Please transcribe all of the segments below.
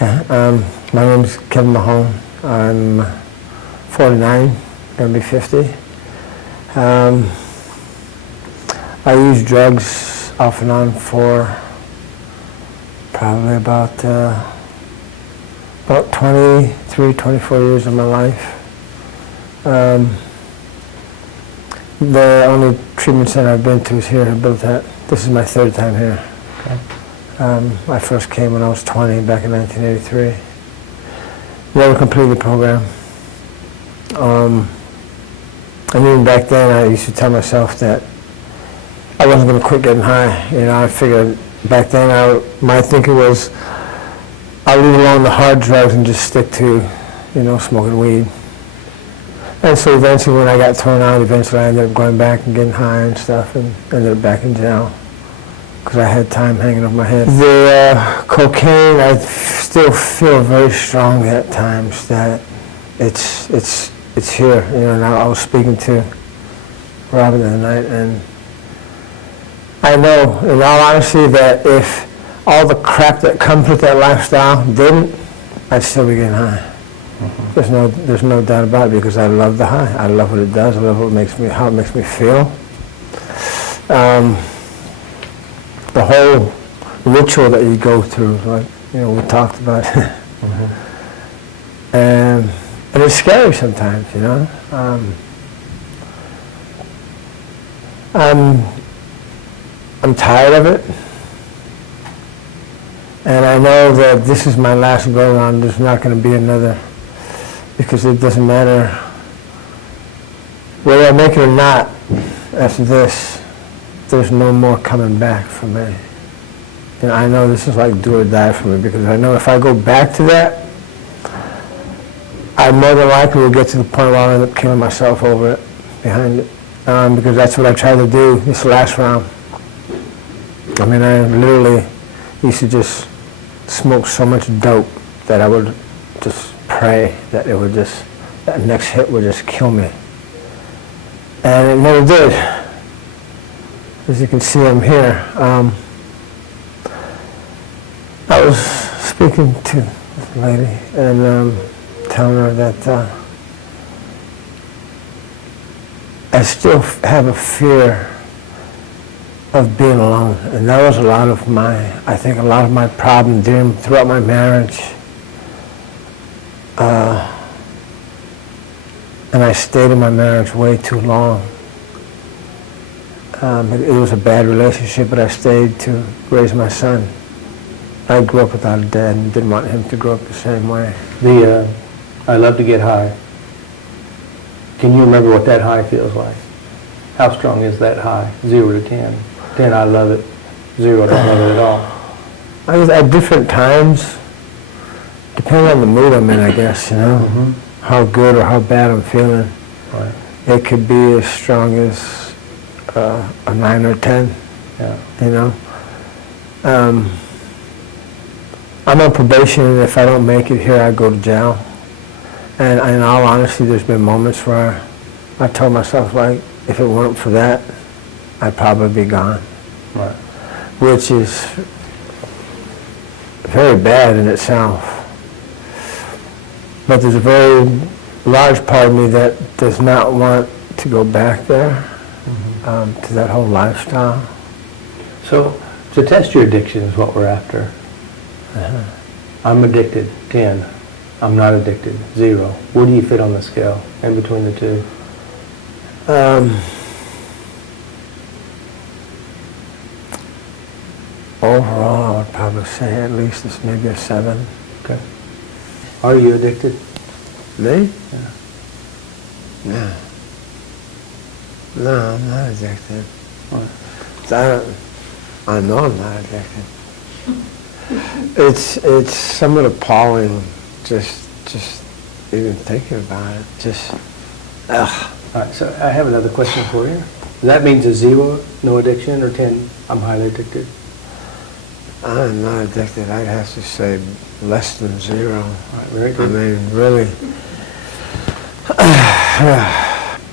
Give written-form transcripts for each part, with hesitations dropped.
Okay. My name is Kevin Mahone. I'm 49, gonna be 50. I use drugs off and on for probably about 23, 24 years of my life. The only treatment center I've been to is here in Hilltop. This is my third time here. Okay. I first came when I was 20, back in 1983. Never completed the program. And even back then, I used to tell myself that I wasn't going to quit getting high. You know, I figured back then, my thinking was, I'll leave alone the hard drugs and just stick to, you know, smoking weed. And so eventually, when I got thrown out, eventually I ended up going back and getting high and stuff, and ended up back in jail because I had time hanging over my head. The cocaine, I still feel very strongly at times that it's here. You know, now I was speaking to Robin the other night, and I know, in all honesty, that if all the crap that comes with that lifestyle didn't, I'd still be getting high. Mm-hmm. There's no doubt about it, because I love the high. I love what it does. I love how it makes me feel. The whole ritual that you go through, like, you know, we talked about. Mm-hmm. And it's scary sometimes, you know. I'm tired of it, and I know that this is my last go around. There's not going to be another, because it doesn't matter whether I make it or not. After this, there's no more coming back for me. And I know this is like do or die for me, because I know if I go back to that, I more than likely will get to the point where I'll end up killing myself over it, behind it, because that's what I tried to do this last round. I mean, I literally used to just smoke so much dope that I would just pray that that next hit would just kill me. And it never did. As you can see, I'm here. I was speaking to this lady and telling her that I still have a fear of being alone, and that was a lot of my problem throughout my marriage. And I stayed in my marriage way too long. It was a bad relationship, but I stayed to raise my son. I grew up without a dad and didn't want him to grow up the same way. I love to get high. Can you remember what that high feels like? How strong is that high? 0 to 10. 10, I love it. 0, I don't love it at all. At different times, depending on the mood I'm in, I guess, you know, mm-hmm. How good or how bad I'm feeling. Right. It could be as strong as a 9 or 10, yeah. You know. I'm on probation, and if I don't make it here, I go to jail. And in all honesty, there's been moments where I told myself, like, if it weren't for that, I'd probably be gone. Right. Which is very bad in itself. But there's a very large part of me that does not want to go back there, mm-hmm. To that whole lifestyle. So, to test your addiction is what we're after. Uh-huh. I'm addicted, 10. I'm not addicted, 0. Where do you fit on the scale in between the two? Overall, I would probably say at least it's maybe a 7. Okay. Are you addicted? Me? Yeah. No. No, I'm not addicted. What? I know I'm not addicted. It's somewhat appalling, just even thinking about it. Just, ugh. All right, so I have another question for you. That means a 0, no addiction, or 10, I'm highly addicted? I'm not addicted. I'd have to say less than 0. All right, very good. I mean, really.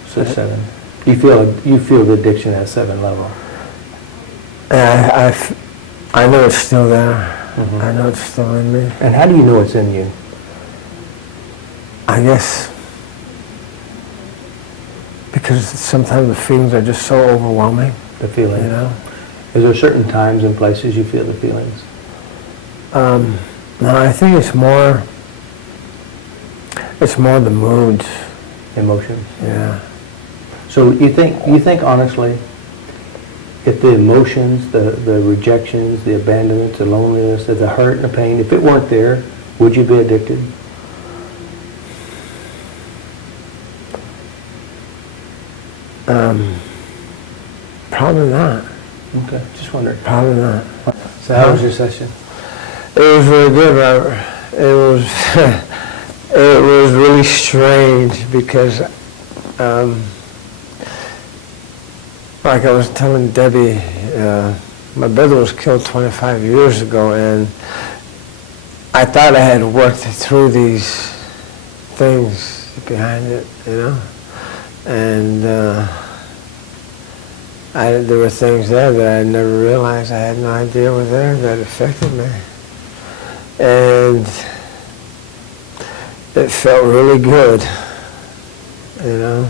So 7. You feel the addiction at 7 level? I know it's still there. I know it's still in me. And how do you know it's in you? I guess because sometimes the feelings are just so overwhelming. The feeling? You know? Is there certain times and places you feel the feelings? No, I think it's more the moods. Emotions? Yeah. So you think honestly, if the emotions, the rejections, the abandonment, the loneliness, the hurt and the pain, if it weren't there, would you be addicted? Probably not. Okay, just wondering. Probably not. So how was your session? It was really good, Robert. It was it was really strange because like I was telling Debbie, my brother was killed 25 years ago, and I thought I had worked through these things behind it, you know, and there were things there that I never realized. I had no idea were there that affected me, and it felt really good, you know.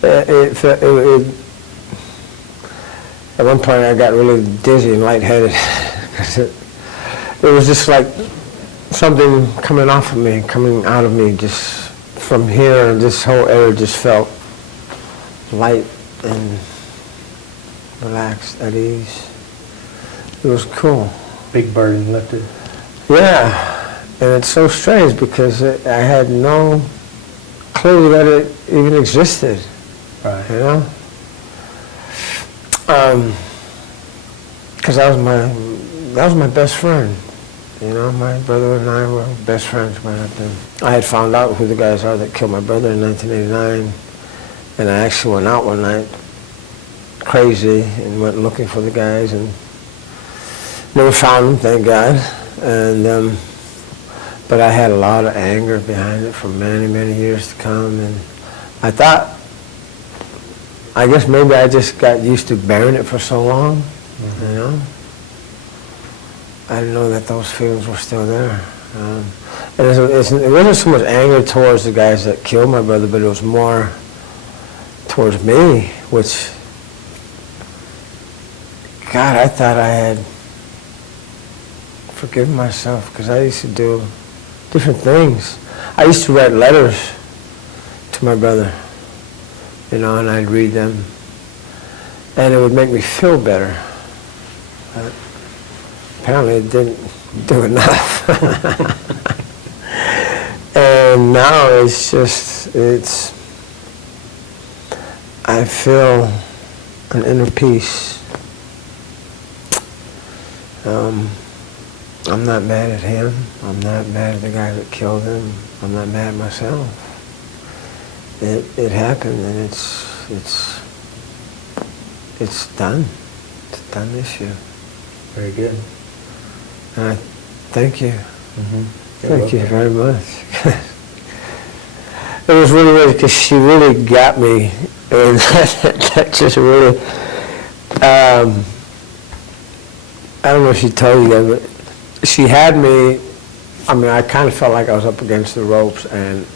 At one point I got really dizzy and lightheaded because it was just like something coming off of me, coming out of me, just from here, and this whole area just felt light and relaxed, at ease. It was cool. Big burden lifted. Yeah, and it's so strange because I had no clue that it even existed. Right. You know? Because that was my best friend. You know, my brother and I were best friends growing up then. I had found out who the guys are that killed my brother in 1989, and I actually went out one night crazy and went looking for the guys and never found them, thank God. And but I had a lot of anger behind it for many, many years to come, and I guess maybe I just got used to bearing it for so long, you know? I didn't know that those feelings were still there. And it wasn't so much anger towards the guys that killed my brother, but it was more towards me, which, God, I thought I had forgiven myself because I used to do different things. I used to write letters to my brother, you know, and I'd read them, and it would make me feel better. But apparently it didn't do enough. And now I feel an inner peace. I'm not mad at him. I'm not mad at the guy that killed him. I'm not mad at myself. It happened, and it's done. It's a done issue. Very good. And I thank you. Mm-hmm. Thank you very much. It was really weird because she really got me, and that just really. I don't know if she told you that, but she had me. I mean, I kind of felt like I was up against the ropes, and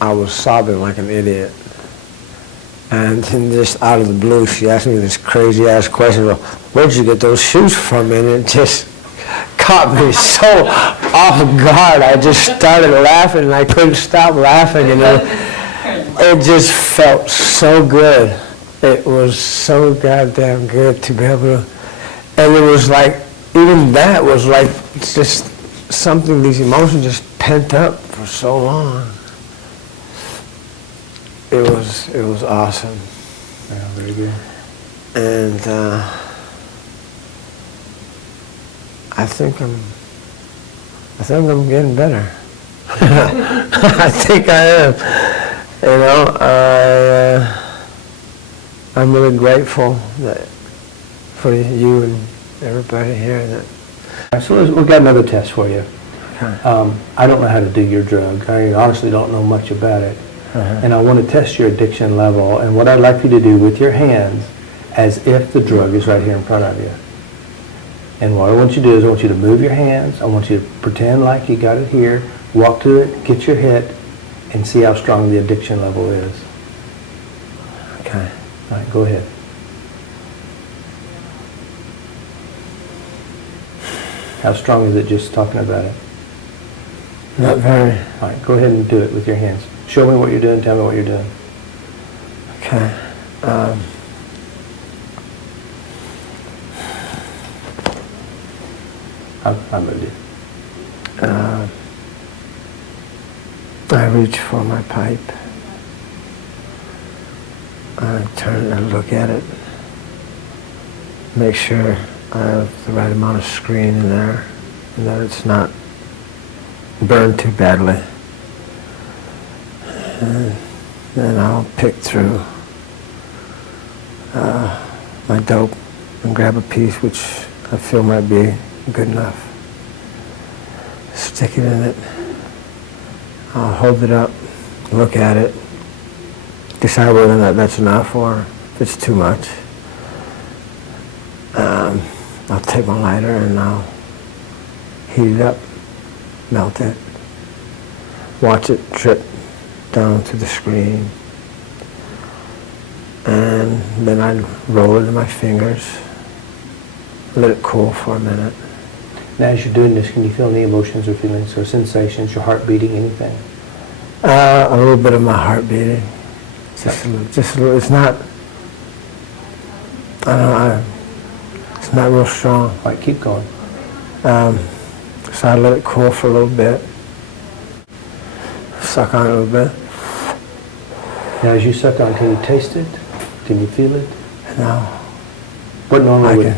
I was sobbing like an idiot. And then just out of the blue, she asked me this crazy-ass question, well, where'd you get those shoes from? And it just caught me so off guard. I just started laughing, and I couldn't stop laughing. And it just felt so good. It was so goddamn good to be able to. And it was like, even that was like just something, these emotions just pent up for so long. It was awesome. Yeah, very good. And I think I'm getting better. I think I am. You know, I'm really grateful for you and everybody here. All right, so we've got another test for you. Okay. I don't know how to do your drug. I honestly don't know much about it. Uh-huh. And I want to test your addiction level. And what I'd like you to do with your hands, as if the drug is right here in front of you. And what I want you to do is I want you to move your hands. I want you to pretend like you got it here. Walk to it, get your hit, and see how strong the addiction level is. Okay. All right, go ahead. How strong is it just talking about it? Not very. All right, go ahead and do it with your hands. Show me what you're doing, tell me what you're doing. Okay. I moved it. I reach for my pipe. I turn and look at it. Make sure I have the right amount of screen in there and that it's not burned too badly. And then I'll pick through my dope and grab a piece which I feel might be good enough. Stick it in it. I'll hold it up, look at it, decide whether or not that's enough or if it's too much. I'll take my lighter and I'll heat it up, melt it, watch it drip down to the screen, and then I roll it in my fingers, let it cool for a minute. Now as you're doing this, can you feel any emotions or feelings or sensations, your heart beating, anything? A little bit of my heart beating. Just a little. It's not, I don't know, it's not real strong. All right, keep going. So I let it cool for a little bit. Suck on it a little bit. Now as you suck on, can you taste it? Can you feel it? No. What normally would...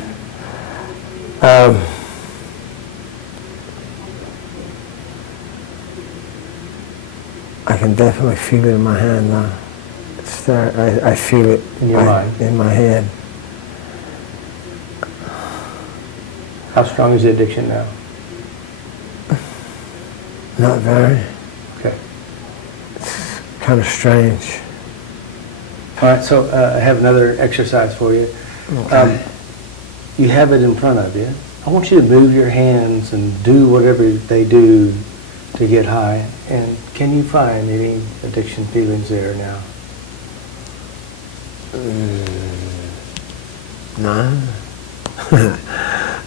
I can definitely feel it in my hand now. It's there. I feel it in your mind? In my head. How strong is the addiction now? Not very. Okay. It's kind of strange. All right, so I have another exercise for you. Okay. You have it in front of you. I want you to move your hands and do whatever they do to get high. And can you find any addiction feelings there now? No.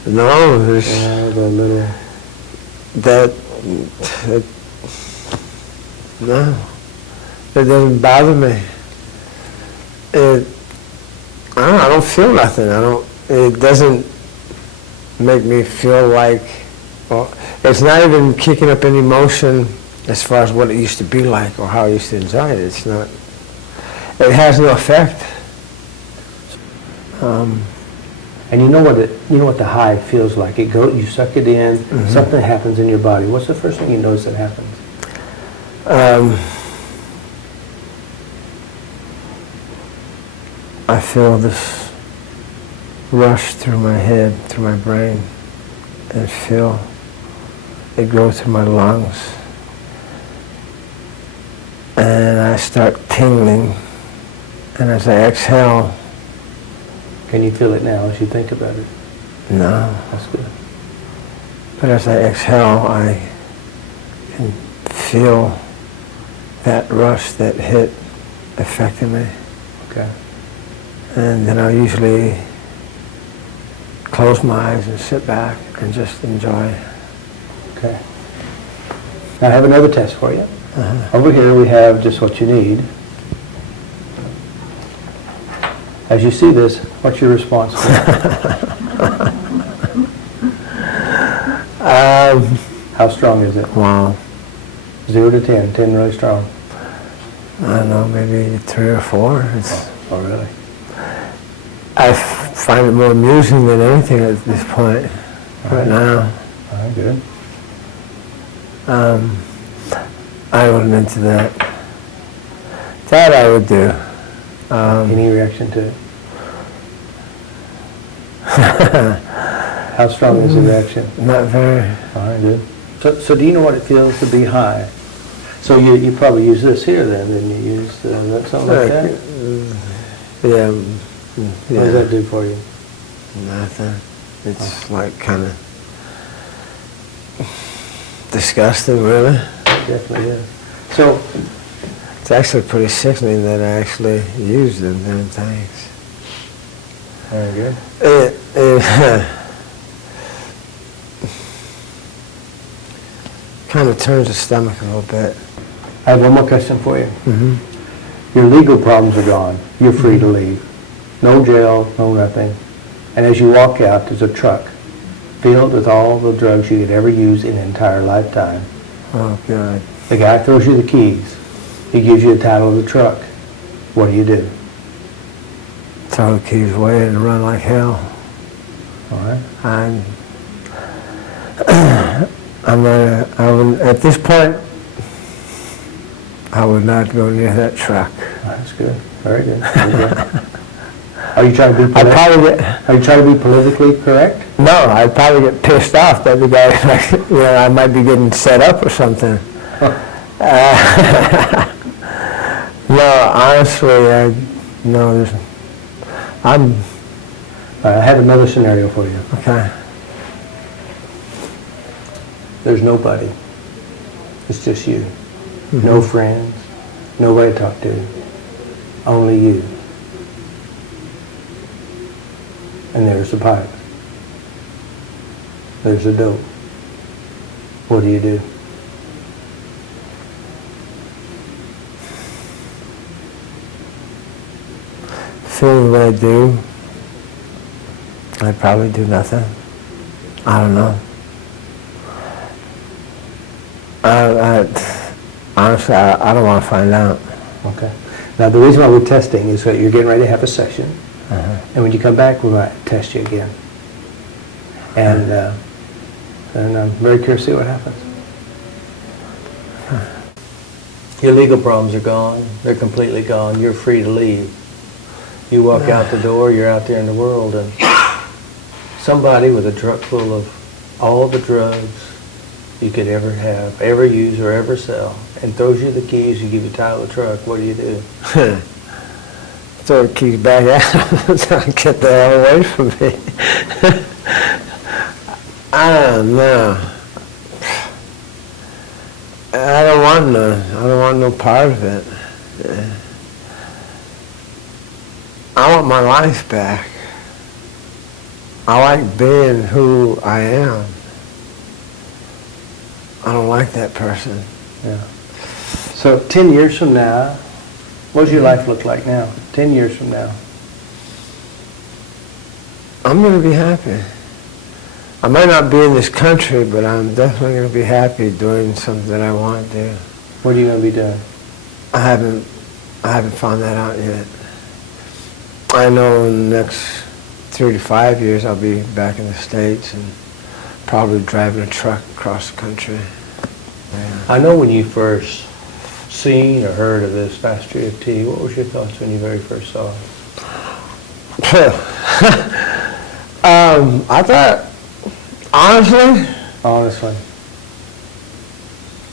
No, there's The little... that, no, it doesn't bother me. I don't feel nothing. It doesn't make me feel like, well, it's not even kicking up any emotion as far as what it used to be like or how I used to enjoy it. It's not, it has no effect. And you know what the high feels like. You suck it in, something happens in your body. What's the first thing you notice that happens? I feel this rush through my head, through my brain, and feel it go through my lungs. And I start tingling, and as I exhale, Can you feel it now as you think about it? no. That's good. But as I exhale, I can feel that rush, that hit affecting me. Okay. And then I usually close my eyes and sit back and just enjoy. Okay. Now I have another test for you. Over here we have just what you need. As you see this, what's your response to it? How strong is it? Wow. 0 to 10. 10 really strong. I don't know, maybe 3 or 4. Oh, really? I find it more amusing than anything at this point, right now. All right, good. I wasn't into that. That I would do. Any reaction to it? How strong is the reaction? Not very. All right, good. So do you know what it feels to be high? So you probably use this here then, didn't you? Use something like that? Yeah. What does that do for you? Nothing. It's like kind of disgusting, really. It definitely is. So, It's actually pretty sickening that I actually use them damn things. very good. It kind of turns the stomach a little bit. I have one more question for you. Mm-hmm. Your legal problems are gone. You're free to leave. No jail, no nothing. And as you walk out, there's a truck filled with all the drugs you could ever use in an entire lifetime. Oh, God. The guy throws you the keys. He gives you the title of the truck. What do? Throw the keys away and run like hell. All right. I would, at this point, I would not go near that truck. That's good. Very good. Very good. Are you trying to be I'd probably get, Are you trying to be politically correct? no, I'd probably get pissed off that the guy, I might be getting set up or something. No, honestly, I'm, I have another scenario for you. okay. There's nobody. It's just you. No friends. Nobody to talk to. Only you. And there's the pipe. There's the dope. What do you do? Feeling what I do, I'd probably do nothing. I don't know. Honestly, I don't want to find out. Okay. Now the reason why we're testing is that you're getting ready to have a session, and when you come back, we might test you again. And I'm very curious to see what happens. Your legal problems are gone. They're completely gone. You're free to leave. You walk out the door, you're out there in the world, and somebody with a truck full of all the drugs you could ever have, ever use, or ever sell, and throws you the keys, you give you title of the truck, what do? Throw the keys back out. Get the hell away from me. I don't know. I don't want none. I don't want no part of it. I want my life back. I like being who I am. I don't like that person. Yeah. So 10 years from now, what does your life look like now? 10 years from now. I'm going to be happy. I might not be in this country, but I'm definitely going to be happy doing something that I want to do. What are you going to be doing? I haven't found that out yet. I know in the next 3 to 5 years I'll be back in the States and probably driving a truck across the country. Yeah. I know when you first seen or heard of this Faster EFT, what was your thoughts when you very first saw it? I thought, honestly,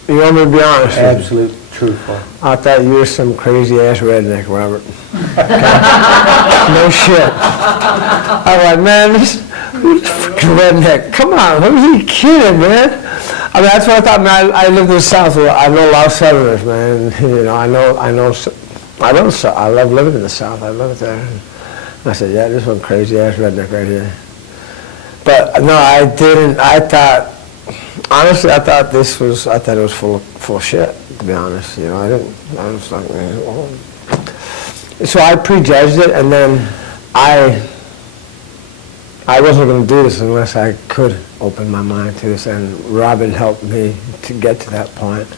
you want me to be honest with you? absolute truthful. I thought you were some crazy-ass redneck, Robert. No shit. I was like, man, who's freaking redneck? Come on, who's he kidding, man? I mean, that's what I thought, man. I lived in the South. I know a lot of Southerners, man. You know, I love living in the South. I love it there. And I said, yeah, this one crazy-ass redneck right here. But no, I didn't. Honestly, I thought it was full of shit, to be honest. You know, I was like, well. So I prejudged it, and then I wasn't going to do this unless I could open my mind to this, and Robin helped me to get to that point,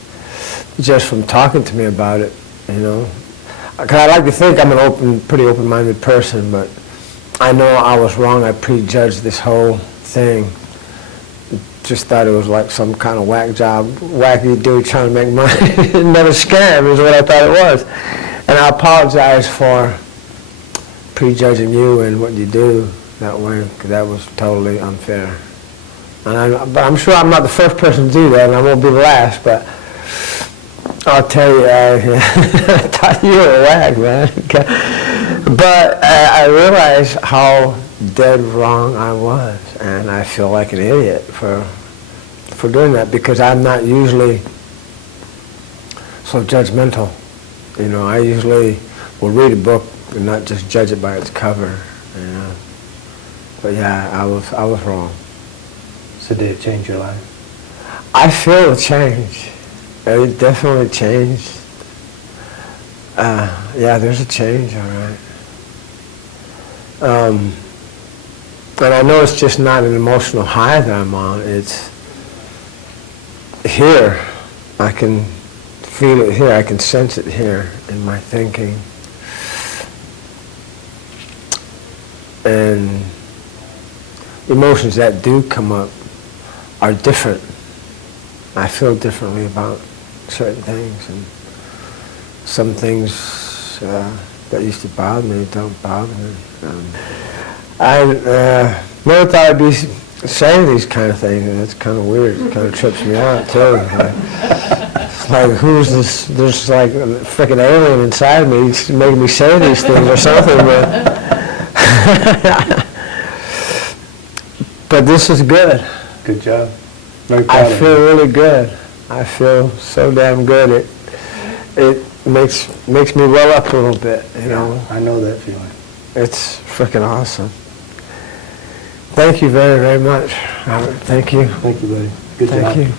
just from talking to me about it, you know. Because I like to think I'm an pretty open-minded person, but I know I was wrong. I prejudged this whole thing. Just thought it was like some kind of whack job, wacky dude trying to make money. Never scam is what I thought it was. And I apologize for prejudging you and what you do that way, because that was totally unfair. But I'm sure I'm not the first person to do that, and I won't be the last, but I'll tell you, I thought you were a whack, man. But I realized how dead wrong I was, and I feel like an idiot for doing that, because I'm not usually so judgmental. You know, I usually will read a book and not just judge it by its cover. You know, but yeah, I was wrong. So did it change your life? I feel a change. It definitely changed. Yeah, there's a change, all right. And I know it's just not an emotional high that I'm on. It's here. I can feel it here. I can sense it here in my thinking. And emotions that do come up are different. I feel differently about certain things, and some things that used to bother me don't bother me. I never thought I'd be saying these kind of things, and it's kind of weird. It kind of trips me out too. It's like, who's this? There's like a freaking alien inside me making me say these things or something. But this is good. Good job. Very proud I of feel you. really good. I feel so damn good. It makes me well up a little bit, you know. I know that feeling. It's freaking awesome. Thank you very, very much, Robert. Thank you. Thank you, buddy. Good job. Thank you.